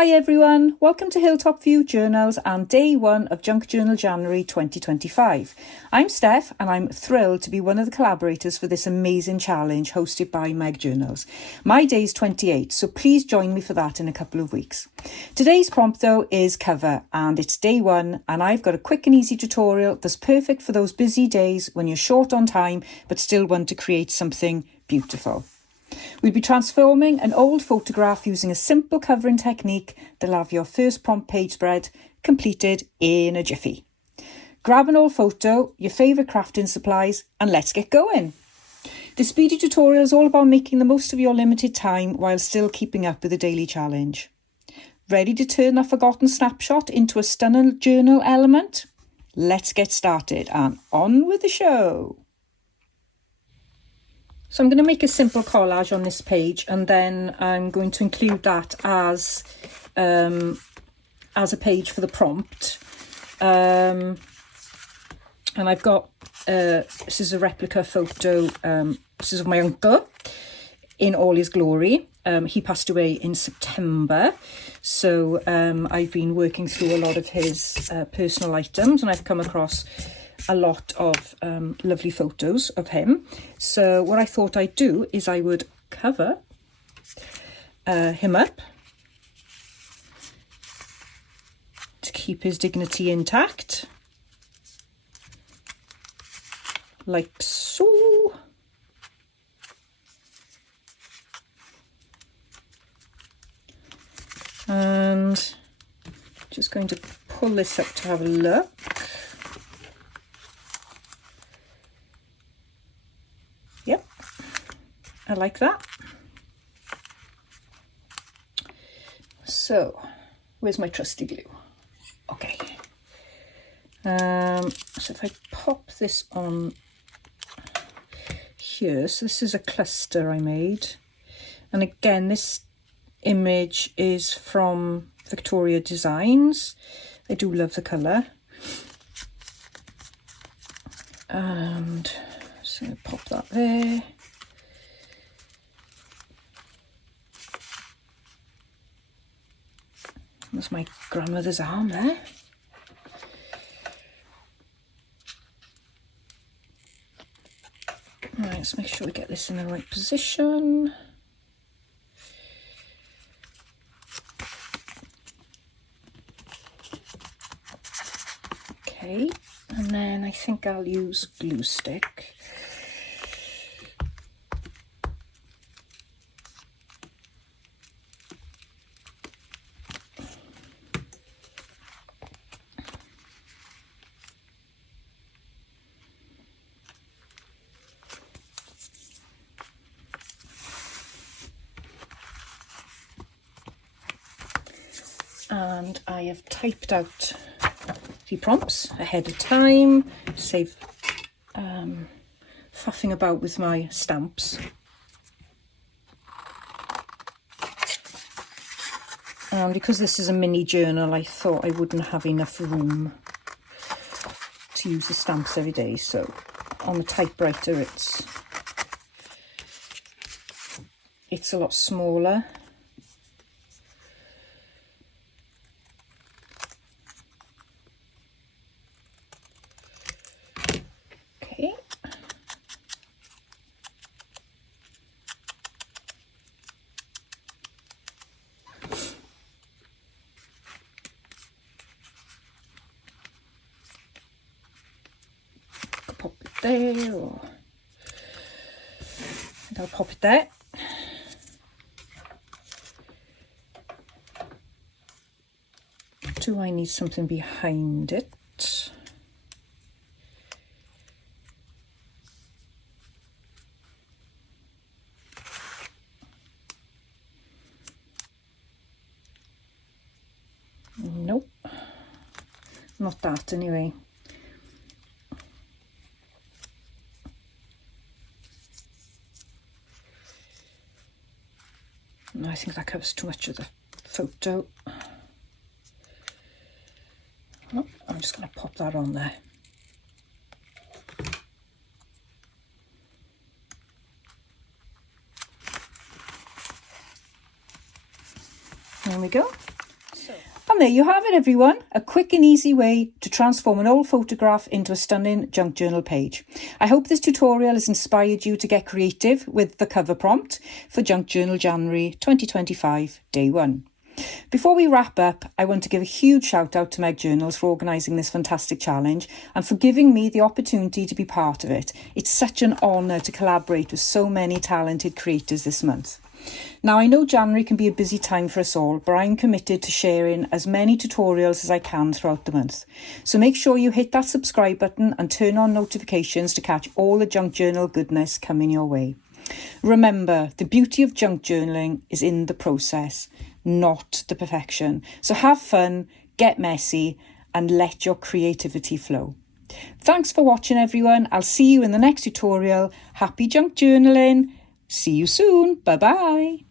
Hi everyone, welcome to Hilltop View Journals and day one of Junk Journal January 2025. I'm Steph and I'm thrilled to be one of the collaborators for this amazing challenge hosted by Meg Journals. My day is 28, so please join me for that in a couple of weeks. Today's prompt though is cover and it's day one and I've got a quick and easy tutorial that's perfect for those busy days when you're short on time but still want to create something beautiful. We'll be transforming an old photograph using a simple covering technique that'll have your first prompt page spread completed in a jiffy. Grab an old photo, your favourite crafting supplies, and let's get going. This speedy tutorial is all about making the most of your limited time while still keeping up with the daily challenge. Ready to turn that forgotten snapshot into a stunning journal element? Let's get started and on with the show. So I'm going to make a simple collage on this page and then I'm going to include that as a page for the prompt. And I've got, this is a replica photo, this is of my uncle in all his glory. He passed away in September. So I've been working through a lot of his personal items and I've come across a lot of lovely photos of him. So what I thought I'd do is I would cover him up to keep his dignity intact, like so. And just going to pull this up to have a look. Yep, I like that. So, where's my trusty glue? Okay. So if I pop this on here, so this is a cluster I made. And again, this image is from Victoria Designs. I do love the colour. And so pop that there. That's my grandmother's arm there. Right, let's make sure we get this in the right position. Okay, and then I think I'll use glue stick. And I have typed out the prompts ahead of time, save faffing about with my stamps. And because this is a mini journal, I thought I wouldn't have enough room to use the stamps every day. So on the typewriter, it's a lot smaller. Okay. Pop it there, or I'll pop it there. Do I need something behind it? Nope, not that anyway. No, I think that covers too much of the photo. Oh, I'm just going to pop that on there. There we go. And there you have it, everyone. A quick and easy way to transform an old photograph into a stunning junk journal page. I hope this tutorial has inspired you to get creative with the cover prompt for Junk Journal January 2025, Day 1. Before we wrap up, I want to give a huge shout out to Meg Journals for organising this fantastic challenge and for giving me the opportunity to be part of it. It's such an honour to collaborate with so many talented creators this month. Now, I know January can be a busy time for us all, but I'm committed to sharing as many tutorials as I can throughout the month. So make sure you hit that subscribe button and turn on notifications to catch all the junk journal goodness coming your way. Remember, the beauty of junk journaling is in the process, not the perfection. So have fun, get messy, and let your creativity flow. Thanks for watching, everyone. I'll see you in the next tutorial. Happy junk journaling. See you soon. Bye-bye.